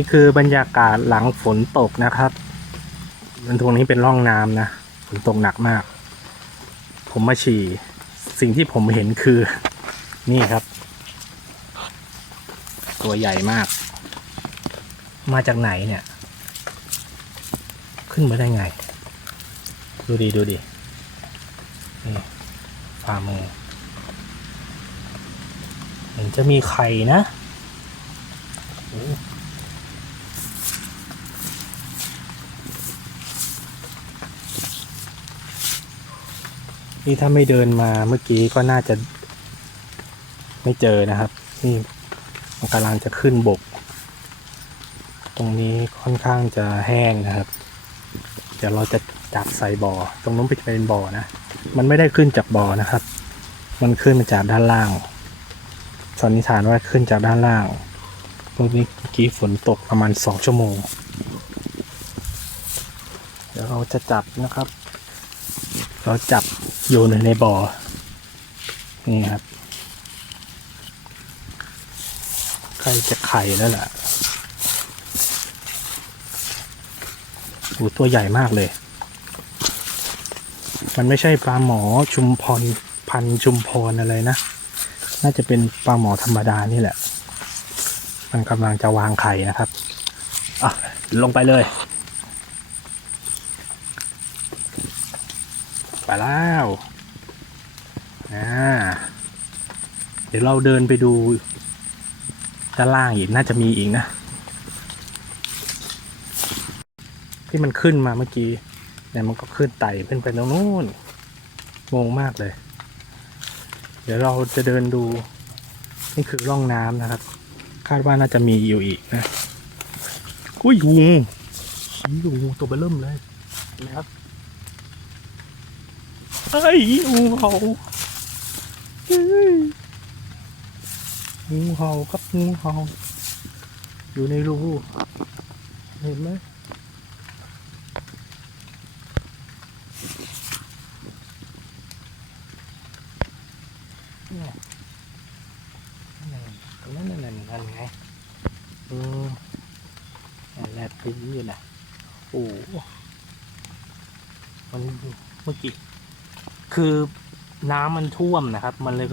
นี่คือบรรยากาศหลังฝนตกนะครับมันตรงนี้เป็นร่องน้ำนะฝนตกหนักมาก ผมมาฉี่ สิ่งที่ผมเห็นคือ นี่ครับ ตัวใหญ่มาก มาจากไหนเนี่ย ขึ้นมาได้ไง ดูดีดูดีนี่ฝ่ามือเห็นจะมีไข่นะ นี่ถ้าไม่เดินมาเมื่อกี้ก็น่าจะไม่เจอนะครับ นี่มันกำลังจะขึ้นบก ตรงนี้ค่อนข้างจะแห้งนะครับ เดี๋ยวเราจะจับใส่บ่อ ตรงนู้นเป็นบ่อนะ มันไม่ได้ขึ้นจากบ่อนะครับ มันขึ้นมาจากด้านล่าง สันนิษฐานว่าขึ้นจากด้านล่างเมื่อกี้ฝนตกประมาณสองชั่วโมง เดี๋ยวเราจะจับนะครับ เราจับ อยู่ในบ่อ นี่ครับใครจะไข่แล้วล่ะโอ้ตัวใหญ่มากเลย มันไม่ใช่ปลาหมอชุมพรพันชุมพรอะไรนะ น่าจะเป็นปลาหมอธรรมดานี่แหละ มันกำลังจะวางไข่นะครับ อะ ลงไปเลย ไปแล้วอ่าเดี๋ยวเราเดินไปดูด้านล่างอีกน่าจะมีอีกนะ ที่มันขึ้นมาเมื่อกี้เนี่ยมันก็ขึ้นไต่ขึ้นไปตรงนู้นงงมากเลย เดี๋ยวเราจะเดินดู นี่คือร่องน้ำนะครับ คาดว่าน่าจะมีอยู่อีกนะ อุ้ยงูงูงูตัวเบลเริ่มเลยเห็นะครับ ไอ้งูเห่างูเห่าครับงูเห่าอยู่ในรูเห็นไหมนั่นนั่นนั่นนั่นไงอืมนั่นแหละพื้นอยู่นะโอ้มันเมื่อกี้ คือน้ำมันท่วมนะครับ มันเลย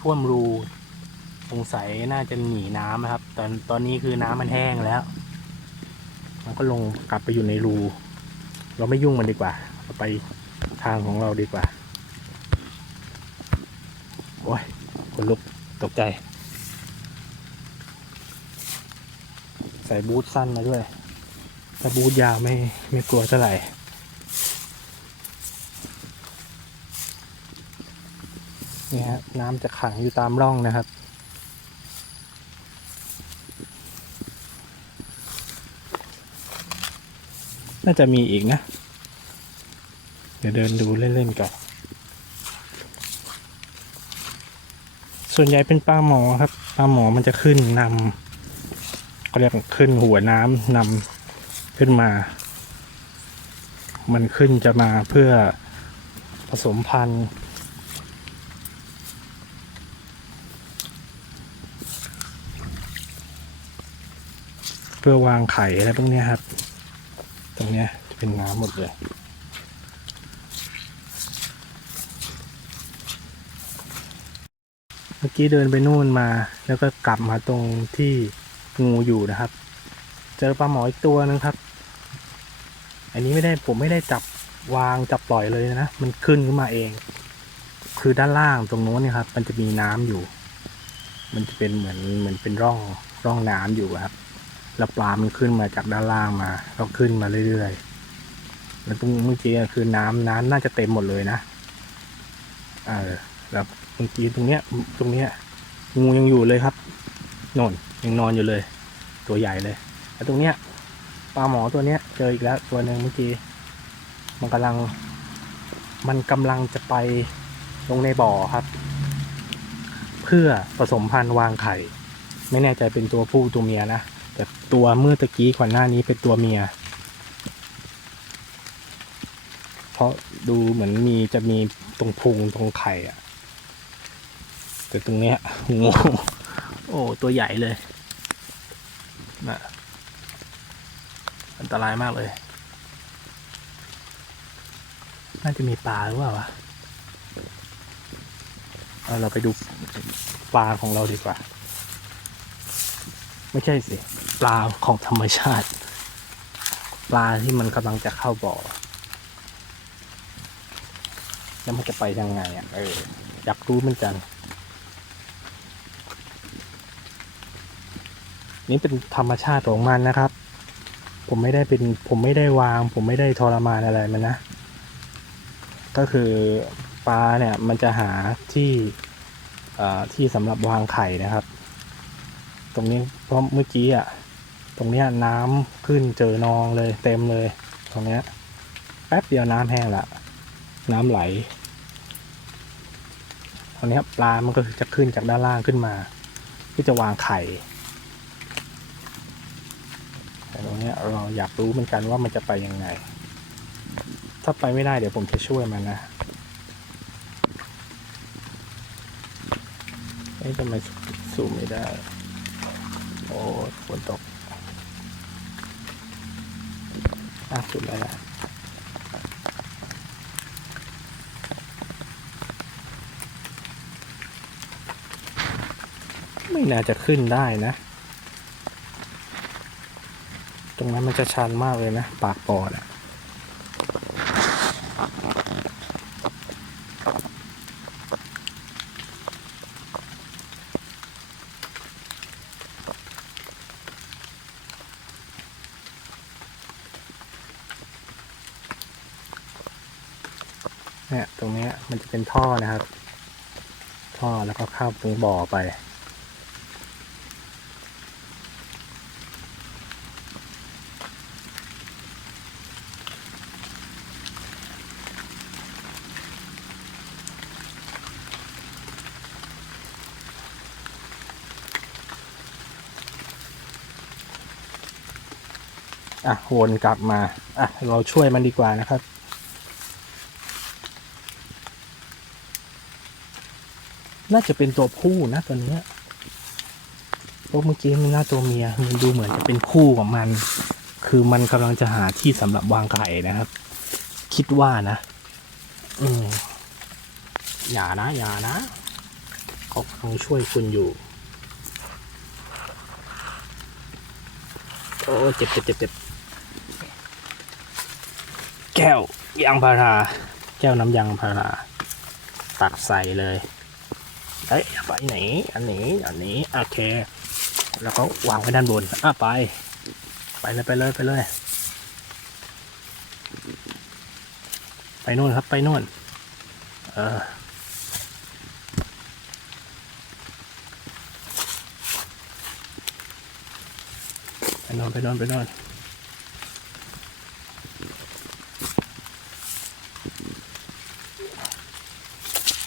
ท่วมรูสงสัยน่าจะหนีน้ำนะครับ ตอนตอนนี้คือน้ำมันแห้งแล้ว มันก็ลงกลับไปอยู่ในรู เราไม่ยุ่งมันดีกว่าเราไปทางของเราดีกว่า โอ้ยคนลุกตกใจ ใส่บูทสั้นมาด้วย ถ้าบูทยาวไม่ไม่กลัวเท่าไหร่ ฮะน้ำจะขังอยู่ตามร่องนะครับ น่าจะมีอีกนะ เดี๋ยวเดินดูเล่นๆก่อน ส่วนใหญ่เป็นปลาหมอครับ ปลาหมอมันจะขึ้นนำเขาเรียกขึ้นหัวน้ำนำขึ้นมา มันขึ้นจะมาเพื่อผสมพันธุ์ เพื่อวางไข่อะไรพวกนี้ครับ ตรงเนี้ยจะเป็นน้ำหมดเลยเมื่อกี้เดินไปนู่นมา แล้วก็กลับมาตรงที่งูอยู่นะครับ เจอปลาหมออีกตัวนึงครับ อันนี้ไม่ได้ผมไม่ได้จับวางจับปล่อยเลยนะ มันขึ้นขึ้นมาเอง คือด้านล่างตรงโน้นเนี่ยครับ มันจะมีน้ำอยู่ มันจะเป็นเหมือนเหมือนเป็นร่องร่องน้ำอยู่ครับ แล้วปลามันขึ้นมาจากด้านล่างมาแล้วขึ้นมาเรื่อยๆแล้วตรงเมื่อกี้คือน้ำน้ำน่าจะเต็มหมดเลยนะเออแล้วเมื่อกี้ตรงเนี้ยตรงเนี้ยงูยังอยู่เลยครับนอนยังนอนอยู่เลย ตัวใหญ่เลยแล้วตรงเนี้ยปลาหมอตัวเนี้ยเจออีกแล้วตัวหนึ่งเมื่อกี้มันกำลัง มันกำลังจะไปลงในบ่อครับ เพื่อผสมพันธุ์วางไข่ ไม่แน่ใจเป็นตัวผู้ตัวเมียนะ แต่ตัวเมื่อตะกี้ก่อนหน้านี้เป็นตัวเมีย เพราะดูเหมือนมีจะมีตรงพุงตรงไข่อะแต่ตรงเนี้ยงูโอ้ตัวใหญ่เลยนะอันตรายมากเลย น่าจะมีปลาหรือเปล่าวะเอาเราไปดูปลาของเราดีกว่า ไม่ใช่สิ ปลาของธรรมชาติ ปลาที่มันกำลังจะเข้าบ่อ แล้วมันจะไปยังไงอะเอออยากรู้เหมือนกัน นี่เป็นธรรมชาติของมันนะครับ ผมไม่ได้เป็นผมไม่ได้วาง ผมไม่ได้ทรมานอะไรมันนะ ก็คือปลาเนี่ยมันจะหาที่ที่สำหรับวางไข่นะครับ ตรงนี้เพราะเมื่อกี้อะ ตรงนี้น้ำขึ้นเจอนองเลยเต็มเลย ตรงนี้แป๊บเดียวน้ำแห้งละ น้ำไหลตรงนี้ปลา มันก็จะขึ้นจากด้านล่างขึ้นมาเพื่จะวางไข่แต่ตรงนี้เราอยากรู้เหมือนกันว่ามันจะไปยังไง ถ้าไปไม่ได้เดี๋ยวผมจะช่วยมันนะเอ้ทำไมสูมไม่ได้ โอ้ฝนตก ล่าสุดแล้วนะไม่น่าจะขึ้นได้นะ ตรงนั้นมันจะชันมากเลยนะ ปากปอดอะ เนี่ยตรงนี้มันจะเป็นท่อนะครับ ท่อแล้วก็เข้าตรงบ่อไป อะวนกลับมา อะ เราช่วยมันดีกว่านะครับ น่าจะเป็นตัวผู้นะตัวเนี้เพราะเมื่อกี้มันน่าตัวเมีย มันดูเหมือนจะเป็นคู่ของมัน คือมันกำลังจะหาที่สำหรับวางไข่นะครับ คิดว่านะ อืมอย่านะ อย่านะเขากำลังช่วยคุณอยู่โอ้เจ็บเจ็บเจ็บเจ็บแก้วยางพารา แก้วน้ำยางพารา ตักใส่เลย เอ้ยไปไหน อันนี้ อันนี้ โอเค แล้วก็วางไว้ด้านบน อะไป ไปเลยไปเลยไปเลย ไปโน่นครับ ไปโน่น เออไปน่นไปน่นไปน่น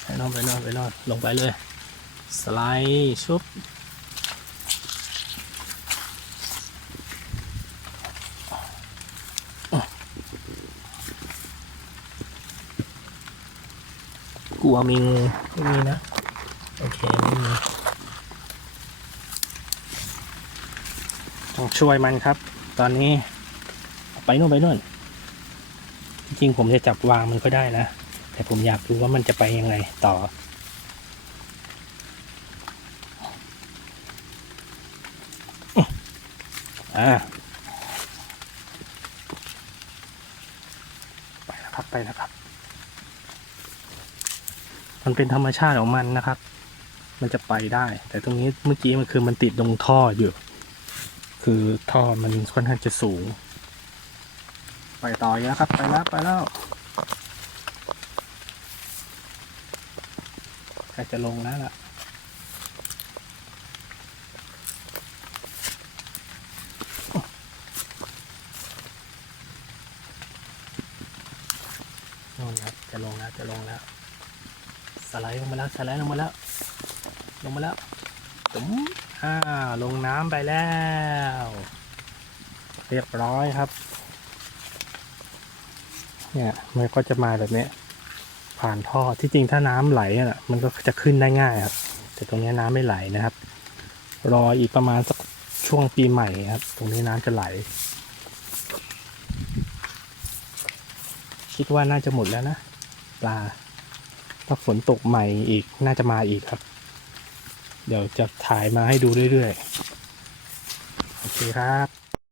ไปนอนไปนอนไปนอนลงไปเลย สไลด์ชุบ กลัวมีงูไม่มีนะ โอเคไม่มีต้องช่วยมันครับ ตอนนี้ไปนู่นไปนู่นจริงผมจะจับวางมันก็ได้นะ แต่ผมอยากรู้ว่ามันจะไปยังไงต่อ อ่าไปแล้วครับไปแล้วครับ มันเป็นธรรมชาติของมันนะครับ มันจะไปได้ แต่ตรงนี้เมื่อกี้มันคือมันติดตรงท่ออยู่ คือท่อมันค่อนข้างจะสูง ไปต่ออีกแล้วครับ ไปแล้วไปแล้วใกล้จะลงแล้วล่ะ นู่นครับ จะลงแล้ว สไลด์ลงมาแล้ว สไลด์ลงมาแล้ว ลงมาแล้วตุ๋มอ่า ลงน้ำไปแล้ว เรียบร้อยครับ เนี่ยมันก็จะมาแบบนี้ ผ่านท่อ ที่จริงถ้าน้ำไหลอะ มันก็จะขึ้นได้ง่ายครับ แต่ตรงนี้น้ำไม่ไหลนะครับ รออีกประมาณสักช่วงปีใหม่ครับ ตรงนี้น้ำจะไหลคิดว่าน่าจะหมดแล้วนะ ปลา ถ้าฝนตกใหม่อีกน่าจะมาอีกครับ เดี๋ยวจะถ่ายมาให้ดูเรื่อยๆ โอเคครับ